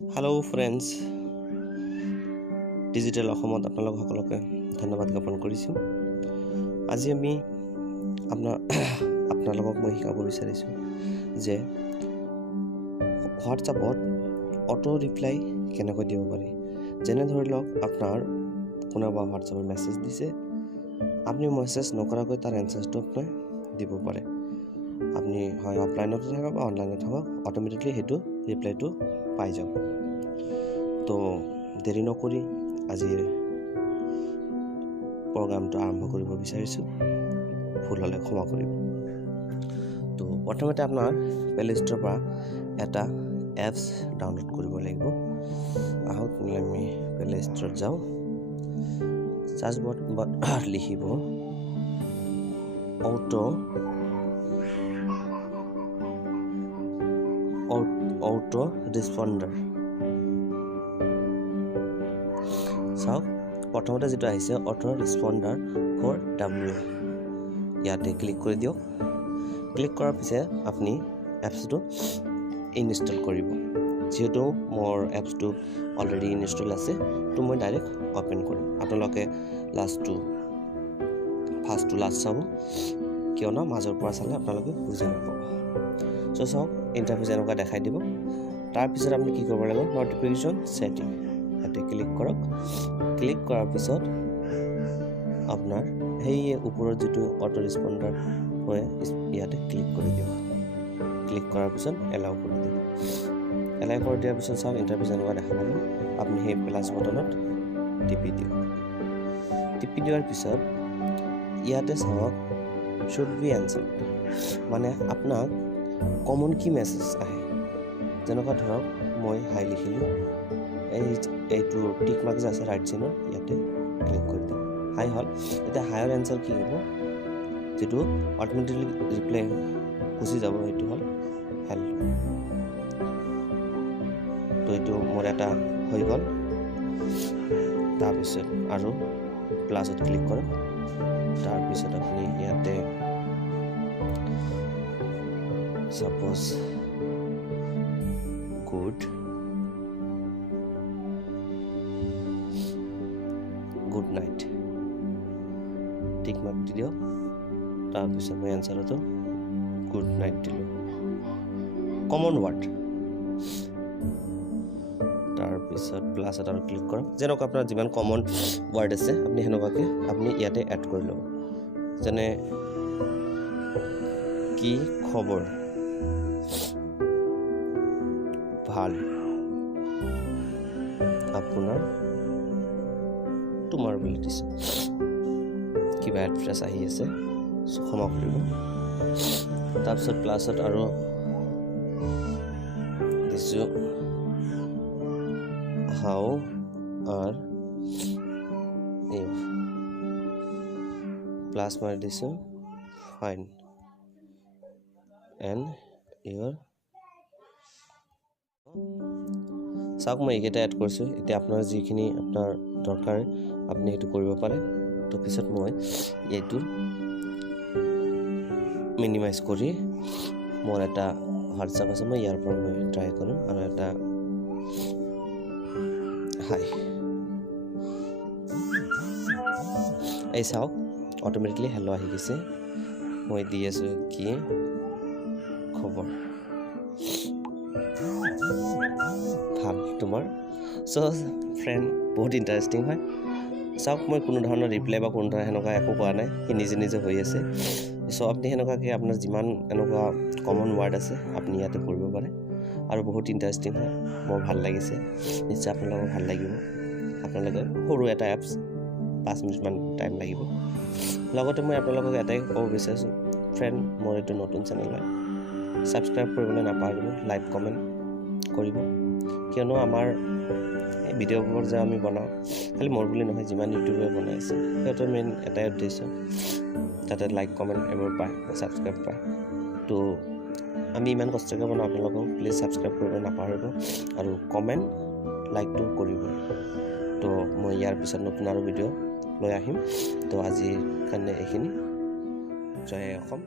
Hello friends, digital অসমত আপোনালোক সকলোকে ধন্যবাদ জ্ঞাপন কৰিছোঁ। আজি আমি আপোনালোকক মই শিকাব বিচাৰিছোঁ যে হোৱাটছআপত অটো ৰিপ্লাই কেনেকৈ দিব পাৰি। যেনে ধৰি লওক আপোনাৰ কোনোবা হোৱাটছআপত মেছেজ দিছে, আপুনি মেছেজ নকৰাকৈ তাৰ এনচাৰ্ছটো আপুনি দিব পাৰে। আপুনি হয় অফলাইনতে থাকক বা অনলাইনত থাকক, অট'মেটিকলি সেইটো ৰিপ্লাইটো পাই যাব। তো দেৰি নকৰি আজিৰ প্ৰগ্ৰামটো আৰম্ভ কৰিব বিচাৰিছোঁ। ভুল হ'লে ক্ষমা কৰিব। তো প্ৰথমতে আপোনাৰ প্লে ষ্ট'ৰৰ পৰা এটা এপছ ডাউনলোড কৰিব লাগিব। আহক আমি প্লে ষ্ট'ৰত যাওঁ। চাৰ্চ বক্সত লিখিব অটো ৰেছপণ্ডাৰ। চাওক, প্ৰথমতে যিটো আহিছে অটো ৰেছপণ্ডাৰ ফৰ ডাব্লিউ, ইয়াতে ক্লিক কৰি দিয়ক। ক্লিক কৰাৰ পিছত আপুনি এপছটো ইনষ্টল কৰিব। যিহেতু মোৰ এপছটো অলৰেডি ইনষ্টল আছে, তো মই ডাইৰেক্ট অ'পেন কৰিম। আপোনালোকে ফাৰ্ষ্ট টু লাষ্ট চাব, কিয়নো মাজৰ পৰা চালে আপোনালোকে বুজি নাপাব। চ' চাওক, ইণ্টাৰফেচ এনেকুৱা দেখাই দিব। তাৰপিছত আপুনি কি কৰিব লাগিব, নটিফিকেশ্যন ছেটিং, ইয়াতে ক্লিক কৰক। ক্লিক কৰাৰ পিছত আপোনাৰ সেই ওপৰত যিটো অটো ৰেছপণ্ডাৰ হয়, ইয়াতে ক্লিক কৰি দিয়ক। ক্লিক কৰাৰ পিছত এলাউ কৰি দিয়ক। এলাউ কৰি দিয়াৰ পিছত চাওক, ইণ্টাৰফেচ এনেকুৱা দেখা পাব। আপুনি সেই প্লাছ বটনত টিপি দিয়ক। টিপি দিয়াৰ পিছত ইয়াতে চাওক শুড বি এনচাৰ্ড, মানে আপোনাক কমন কি মেছেজ আহে। যেনেকুৱা ধৰক মই হাই লিখিলোঁ, এইটো টিক মাৰ্ক যে আছে ৰাইট চাইডৰ, ইয়াতে ক্লিক কৰি দিম। হাই হ'ল। এতিয়া হাইৰ এনচাৰ কি হ'ব, যিটো অট'মেটিকলি ৰিপ্লাই গুচি যাব, সেইটো হ'ল হেল্ল'। তো এইটো মোৰ এটা হৈ গ'ল। তাৰপিছত আৰু প্লাছত ক্লিক কৰক। তাৰপিছত আপুনি ইয়াতে ছাপ'জ গুড নাইট টিক মাৰ্ক দি দিয়ক। তাৰপিছত মই এনচাৰতো গুড নাইট দিলোঁ, কমন ৱাৰ্ড। তাৰপিছত প্লাছত আৰু ক্লিক কৰক। যেনেকুৱা আপোনাৰ যিমান কমন ৱাৰ্ড আছে, আপুনি সেনেকুৱাকৈ আপুনি ইয়াতে এড কৰি ল'ব। যেনে কি খবৰ, ভাল, আপোনাৰ, তোমাৰ বুলি দিছোঁ। কিবা এড্ৰেছ আহি আছে, ক্ষমা কৰিব। তাৰপিছত প্লাছত আৰু দিছোঁ হাউ আৰ ইউ, প্লাছ মাৰি দিছোঁ ফাইন এণ্ড ইউৰ। চাওক, মই এইকেইটা এড কৰিছোঁ। এতিয়া আপোনাৰ যিখিনি আপোনাৰ দৰকাৰ আপুনি সেইটো কৰিব পাৰে। তো পিছত মই এইটো মিনিমাইজ কৰি মোৰ এটা হোৱাটছআপ আছে, মই ইয়াৰ পৰা মই ট্ৰাই কৰিম। আৰু এটা হাই, এই চাওক অট'মেটিকলি হেল্ল' আহি গৈছে। মই দি আছোঁ কি খবৰ, ভাল, তোমাৰ। চ' ফ্ৰেণ্ড, বহুত ইণ্টাৰেষ্টিং হয়। চাওক, মই কোনো ধৰণৰ ৰিপ্লাই বা কোনো ধৰণৰ সেনেকুৱা একো কোৱা নাই, সি নিজে নিজে হৈ আছে। চ' আপুনি সেনেকুৱাকৈ আপোনাৰ যিমান এনেকুৱা কমন ৱাৰ্ড আছে আপুনি ইয়াতে কৰিব পাৰে। আৰু বহুত ইণ্টাৰেষ্টিং হয়, বৰ ভাল লাগিছে। নিশ্চয় আপোনালোকৰ ভাল লাগিব। আপোনালোকে সৰু এটা এপছ, 5 মিনিটমান টাইম লাগিব। লগতে মই আপোনালোকক এটাই ক'ব বিচাৰিছোঁ, ফ্ৰেণ্ড, মোৰ এইটো নতুন চেনেল হয়, ছাবস্ক্ৰাইব কৰিবলৈ নাপাহৰিব, লাইক কমেণ্ট কৰিব। কিয়নো আমাৰ এই ভিডিঅ'বোৰ যে আমি বনাওঁ, খালি মোৰ বুলি নহয়, যিমান ইউটিউবে বনাই আছে, সিহঁতৰ মেইন এটাই উদ্দেশ্য যাতে লাইক কমেণ্ট এইবোৰ পায়, ছাবস্ক্ৰাইব পায়। তো আমি ইমান কষ্টকৈ বনাওঁ, আপোনালোকক প্লিজ ছাবস্ক্ৰাইব কৰিব নাপাহৰিব আৰু কমেণ্ট লাইকটো কৰিব। তো মই ইয়াৰ পিছত নতুন আৰু ভিডিঅ' লৈ আহিম। তো আজিৰ কাৰণে এইখিনি। জয় অসম।